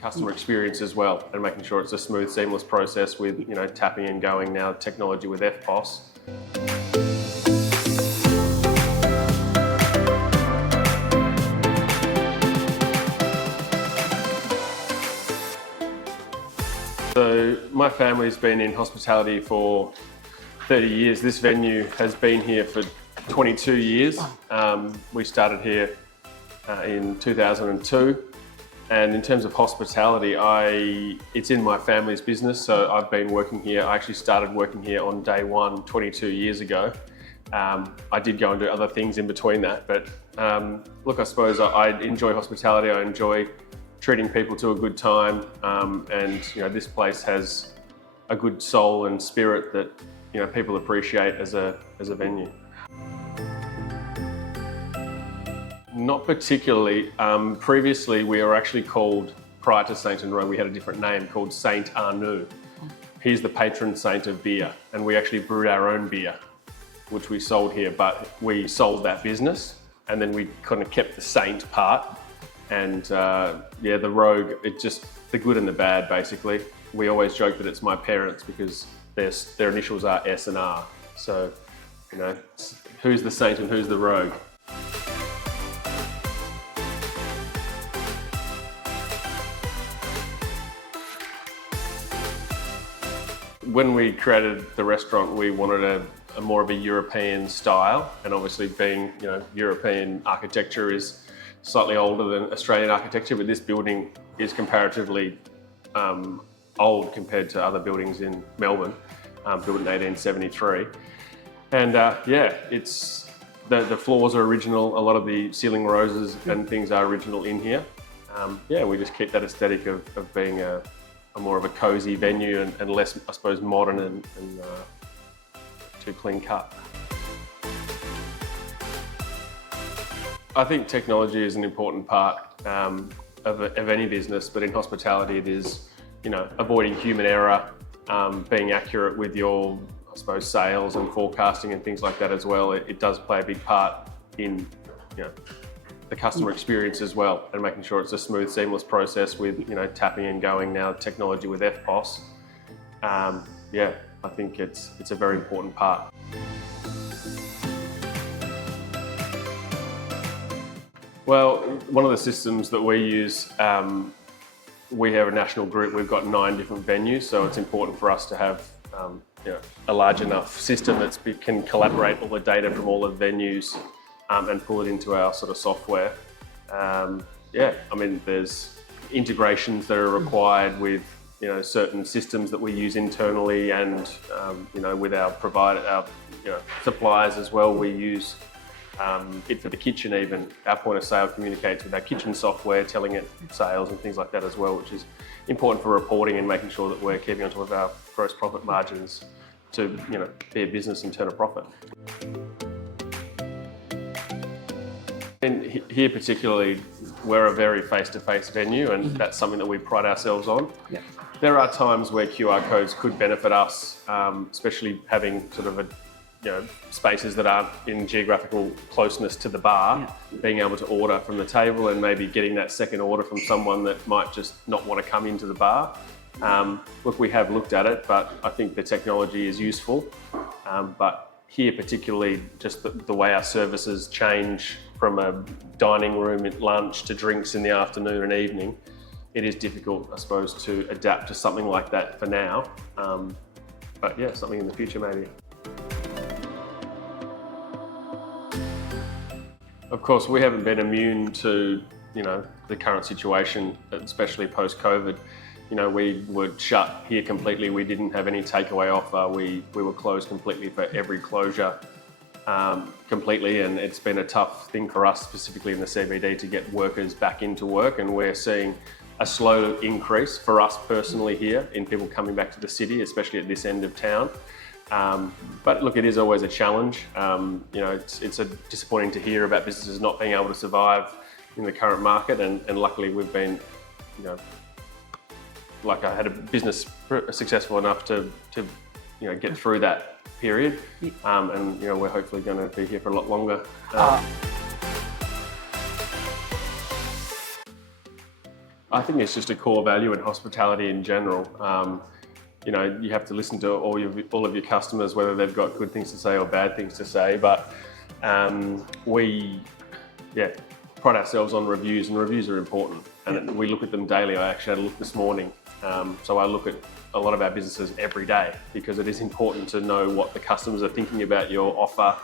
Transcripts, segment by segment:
customer experience as well, and making sure it's a smooth, seamless process with, you know, tapping and going now, technology with FPOS. So my family's been in hospitality for 30 years. This venue has been here for 22 years. We started here in 2002. And in terms of hospitality, it's in my family's business. So I've been working here. I actually started working here on day one, 22 years ago. I did go and do other things in between that. But look, I suppose I enjoy hospitality. I enjoy treating people to a good time, and you know, this place has a good soul and spirit that, you know, people appreciate as a venue. Not particularly. Previously, we were actually called, prior to Saint and Row, we had a different name called Saint Arnoux. He's the patron saint of beer, and we actually brewed our own beer, which we sold here. But we sold that business, and then we kind of kept the saint part. And yeah, the Rogue, it's just the good and the bad, basically. We always joke that it's my parents because their initials are S and R. So, you know, who's the saint and who's the rogue? When we created the restaurant, we wanted a more of a European style, and obviously being, you know, European architecture is slightly older than Australian architecture, but this building is comparatively old compared to other buildings in Melbourne, built in 1873. And yeah, it's the floors are original. A lot of the ceiling roses and things are original in here. Yeah, we just keep that aesthetic of being a more of a cozy venue and less, I suppose, modern and too clean cut. I think technology is an important part of any business, but in hospitality it is, you know, avoiding human error, being accurate with your, I suppose, sales and forecasting and things like that as well. It does play a big part in, you know, the customer experience as well, and making sure it's a smooth, seamless process with, you know, tapping and going now, technology with FPOS. Yeah, I think it's a very important part. Well, one of the systems that we use, we have a national group. We've got 9 different venues, so it's important for us to have you know, a large enough system that can collaborate all the data from all the venues and pull it into our sort of software. Yeah, I mean, there's integrations that are required with, you know, certain systems that we use internally, and you know, with our suppliers as well. We use it for the kitchen even. Our point of sale communicates with our kitchen software, telling it sales and things like that as well, which is important for reporting and making sure that we're keeping on top of our gross profit margins to, you know, be a business and turn a profit. And here particularly, we're a very face-to-face venue, and that's something that we pride ourselves on. Yeah. There are times where QR codes could benefit us, especially having sort of spaces that aren't in geographical closeness to the bar, being able to order from the table and maybe getting that second order from someone that might just not want to come into the bar. Look, we have looked at it, but I think the technology is useful. But here particularly, just the way our services change from a dining room at lunch to drinks in the afternoon and evening, it is difficult, I suppose, to adapt to something like that for now. But yeah, something in the future maybe. Of course, we haven't been immune to, you know, the current situation, especially post-COVID. You know, we were shut here completely. We didn't have any takeaway offer. We were closed completely for every closure, completely. And it's been a tough thing for us, specifically in the CBD, to get workers back into work. And we're seeing a slow increase for us personally here in people coming back to the city, especially at this end of town. But look, it is always a challenge. You know, it's disappointing to hear about businesses not being able to survive in the current market, and luckily we've been, you know, like I had a business successful enough to you know, get through that period, and you know, we're hopefully going to be here for a lot longer. I think it's just a core value in hospitality in general. You know, you have to listen to all of your customers, whether they've got good things to say or bad things to say. But we pride ourselves on reviews, and reviews are important. And we look at them daily. I actually had a look this morning. So I look at a lot of our businesses every day because it is important to know what the customers are thinking about your offer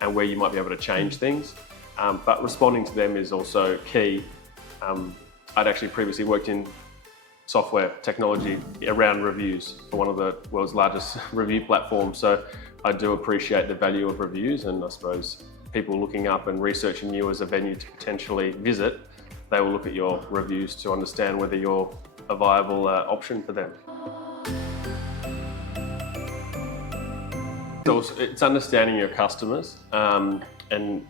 and where you might be able to change things. But responding to them is also key. I'd actually previously worked in software technology around reviews for one of the world's largest review platforms. So I do appreciate the value of reviews, and I suppose people looking up and researching you as a venue to potentially visit, they will look at your reviews to understand whether you're a viable option for them. So it's understanding your customers, and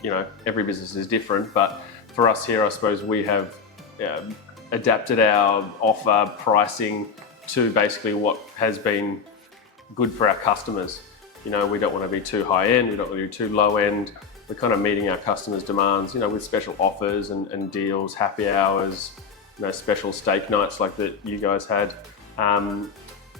you know, every business is different, but for us here, I suppose we have adapted our offer pricing to basically what has been good for our customers. You know, we don't want to be too high end, we don't want to be too low end. We're kind of meeting our customers' demands, you know, with special offers and deals, happy hours, you know, special steak nights like that you guys had.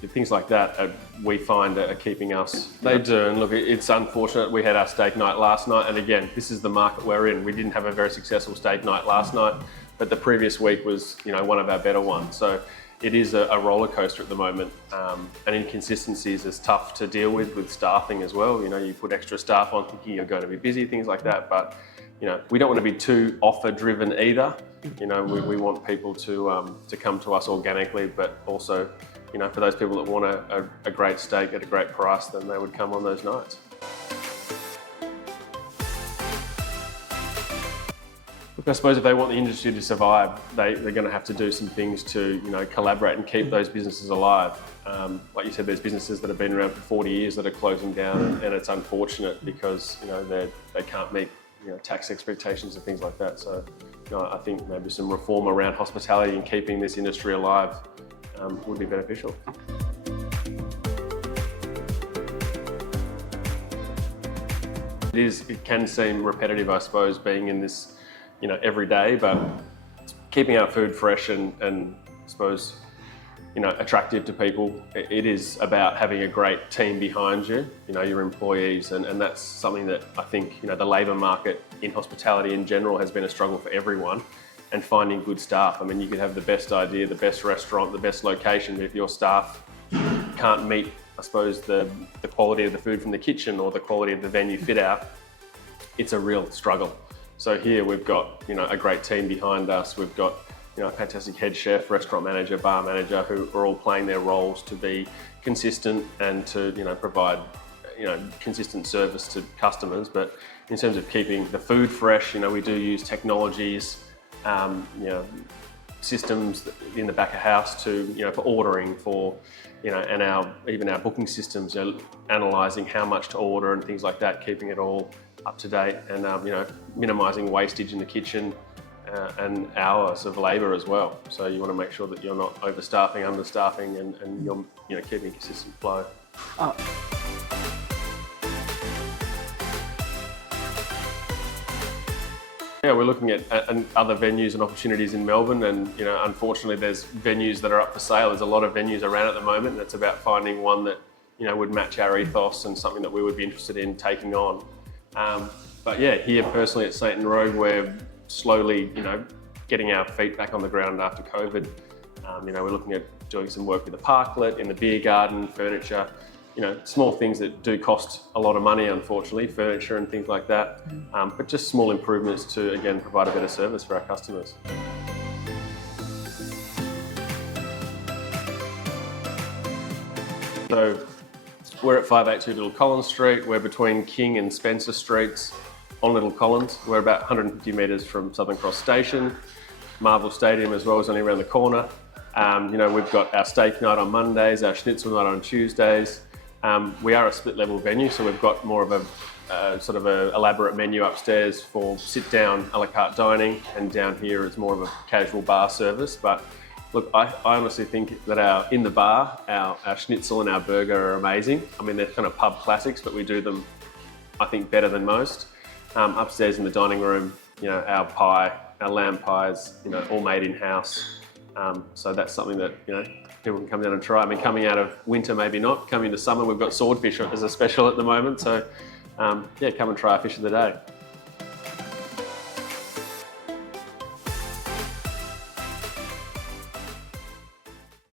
Things like that we find are keeping us. They do, and look, it's unfortunate we had our steak night last night, and again, this is the market we're in. We didn't have a very successful steak night last night, but the previous week was, you know, one of our better ones. So it is a roller coaster at the moment, and inconsistencies is tough to deal with staffing as well. You know, you put extra staff on thinking you're going to be busy, things like that, but you know, we don't want to be too offer driven either. You know, we want people to come to us organically, but also, you know, for those people that want a great steak at a great price, then they would come on those nights. Look, I suppose if they want the industry to survive, they're going to have to do some things to, you know, collaborate and keep those businesses alive. Like you said, there's businesses that have been around for 40 years that are closing down, and it's unfortunate because, you know, they can't meet, you know, tax expectations and things like that. So, you know, I think maybe some reform around hospitality and keeping this industry alive would be beneficial. It can seem repetitive, I suppose, being in this, you know, every day, but keeping our food fresh and I suppose, you know, attractive to people. It is about having a great team behind you, you know, your employees, and that's something that I think, you know, the labour market in hospitality in general has been a struggle for everyone. And finding good staff. I mean, you could have the best idea, the best restaurant, the best location, but if your staff can't meet, I suppose, the quality of the food from the kitchen or the quality of the venue fit out, it's a real struggle. So here we've got, you know, a great team behind us. We've got, you know, a fantastic head chef, restaurant manager, bar manager, who are all playing their roles to be consistent and to, you know, provide, you know, consistent service to customers. But in terms of keeping the food fresh, you know, we do use technologies, you know, systems in the back of house to, you know, for ordering, for, you know, and even our booking systems, you know, analysing how much to order and things like that, keeping it all up to date, and you know, minimising wastage in the kitchen and hours of labour as well. So you want to make sure that you're not overstaffing, understaffing, and you're, you know, keeping consistent flow. Yeah, we're looking at other venues and opportunities in Melbourne, and you know, unfortunately, there's venues that are up for sale. There's a lot of venues around at the moment, and it's about finding one that, you know, would match our ethos and something that we would be interested in taking on. But yeah, here personally at St Road, we're slowly, you know, getting our feet back on the ground after COVID. You know, we're looking at doing some work with the parklet, in the beer garden, furniture. You know, small things that do cost a lot of money, unfortunately, furniture and things like that. But just small improvements to, again, provide a better service for our customers. So we're at 582 Little Collins Street. We're between King and Spencer Streets on Little Collins. We're about 150 metres from Southern Cross Station. Marvel Stadium as well is only around the corner. You know, we've got our steak night on Mondays, our schnitzel night on Tuesdays. We are a split level venue, so we've got more of a sort of an elaborate menu upstairs for sit down a la carte dining, and down here it's more of a casual bar service. But look, I honestly think that our schnitzel and our burger are amazing. I mean, they're kind of pub classics, but we do them, I think, better than most. Upstairs in the dining room, you know, our lamb pies, you know, all made in-house. So that's something that, you know, people can come down and try. I mean, coming out of winter, maybe not. Coming into summer, we've got swordfish as a special at the moment. So yeah, come and try a fish of the day.